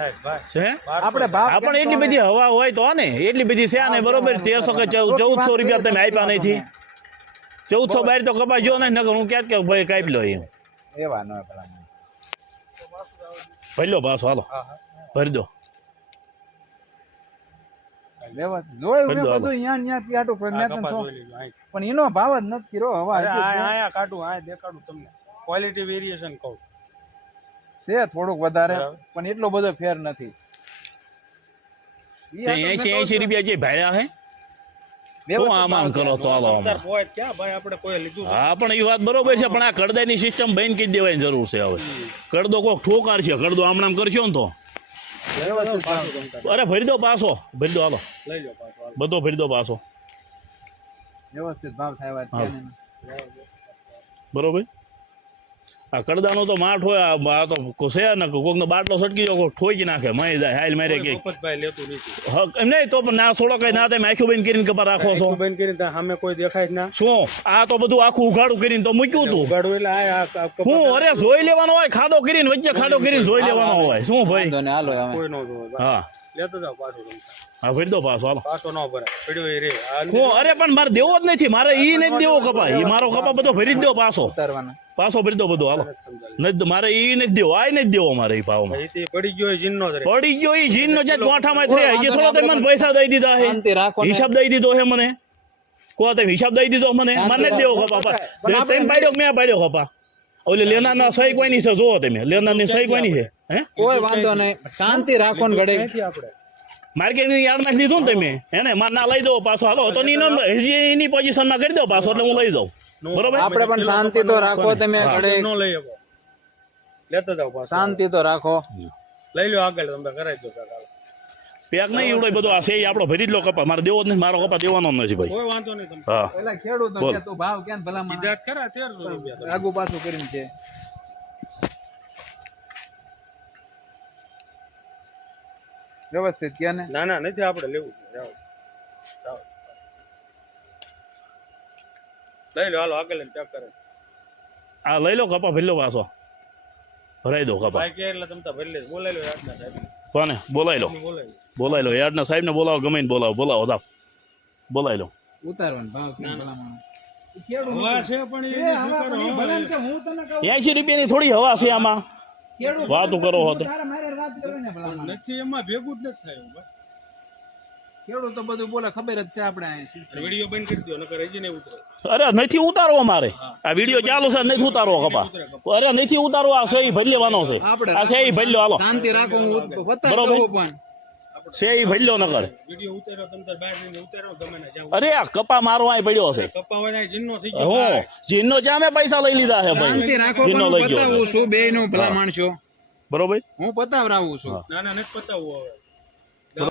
આપણે આપણે એટલી બધી હવા હોય તો ને એટલી બધી છે ને બરોબર તેરસો કે ચૌદસો રૂપિયા તમે આપ્યા નથી ચૌદસો બાર તો કપાઈ ગયો ને નગર હું ક્યાં કે ભાઈ કાપી લો એમ એવા ન ભરી લો પાછો હાલો ભરી દો પણ એનો ભાવ જ નથી કર્યો હવા ક્વાલિટી વેરિએશન કહું છે થોડુંક વધારે પણ એટલો બધો ફેર નથી એસી એસી રૂપિયા જે ભાડ્યા હે હા પણ આ કડદાની સિસ્ટમ બંધ કરી દેવાની જરૂર છે હવે કડદો કોક ઠોકાર છે કડદો આમ નામ ને તો અરે ભરી પાછો ભરી દો બધો ભરી પાછો બરોબર આ કરદાનો તો માઠ હોય આ તો છે ને કોકનો બાટલો સટકી જાય ઠોકી નાખે મય જાય હાલ મારે કે એમ નહીં તો પણ ના થોડો કઈ ના તમે આખું બેન કરીને કપા રાખો છો બંધ કરીને સામે કોઈ દેખાય ના શું આ તો બધું આખું ઉઘાડું કરીને તો મૂક્યું તું ઉઘાડું એટલે હું અરે જોઈ લેવાનો હોય ખાડો કરીને વચ્ચે ખાડો કરીને જોઈ લેવાનો હોય શું ભાઈ હાલો હા લેતો જાવ પાછું હા ભરી દો પાછો હાલો પાછો ન ભરાય પડ્યો એ રે હું અરે પણ મારે દેવો જ નથી મારે ઈ નથી દેવો કપા ઈ મારો કપા બધો ભરી દો પાછો પાછો ભરી દો બધો હાલો નથી મારે ઈ નથી દેવો આ નથી દેવો મારે ઈ ભાવમાં પડી ગયો જીનનો પડી ગયો ઈ જીનનો જે ગોઠામાં થયા હજી થોડા તમે મને પૈસા દઈ દીધા હે હિસાબ દઈ દીધો હે મને કો તમે હિસાબ દઈ દીધો મને મને જ દેવો કપા તમે પાડ્યો મેં પાડ્યો કપા ઓલે લેના ના સહી કોઈ ની છે જોવો તમે લેના ની સહી કોઈ ની છે હે કોઈ વાંધો નહીં શાંતિ રાખો ને ઘડે આપણે માર્કેટિંગ યાદ નાખી દીધું ને તમે એને માર ના લઈ દો પાછો હાલો તો ની હજી એની પોઝિશનમાં કરી દો પાછો એટલે હું લઈ જાઉં બરોબર આપણે પણ શાંતિ તો રાખો તમે ન લઈ આવો લેતો જાવ પાછો શાંતિ તો રાખો લઈ લો આગળ તમે કરાવી દો કાકા પેક નહીં એવડો બધો આ સેય આપણો ભરી જ લો કપા મારે દેવો નહીં મારો કપા દેવાનો નથી ભાઈ કોઈ વાંધો નહીં તમે હા પેલા ખેડૂત તો ભાવ કેમ ભલા મને કરે 1300 રૂપિયા આગુ પાછું કરીને છે વ્યવસ્થિત ગયા ને ના ના નથી આપણે લેવું જાઓ જાઓ લઈ લો હાલો આગળ ચેક કરે આ લઈ લો કપા ભરી લો પાછો ભરાઈ દો કપા કે એટલે તમે તો ભરી લે બોલાઈ લો યાદના સાહેબ કોને બોલાઈ લો બોલાઈ લો યાદના ને બોલાવો ગમે બોલાવો બોલાવો જાવ બોલાઈ લો ઉતારવાનું ભાવ ભલામણ એસી રૂપિયાની થોડી હવા છે આમાં વાતો કરો હતો નથી એમાં ભેગું જ નથી થયું અરે આ કપા અરે મારો પડ્યો છે હું જીનો જામે પૈસા લઈ લીધા છે ભાઈ જીનો લઈ ગયો છું બે નું ભલા માણસો બરોબર હું રાવું છું નાના નથી પતાવવું હવે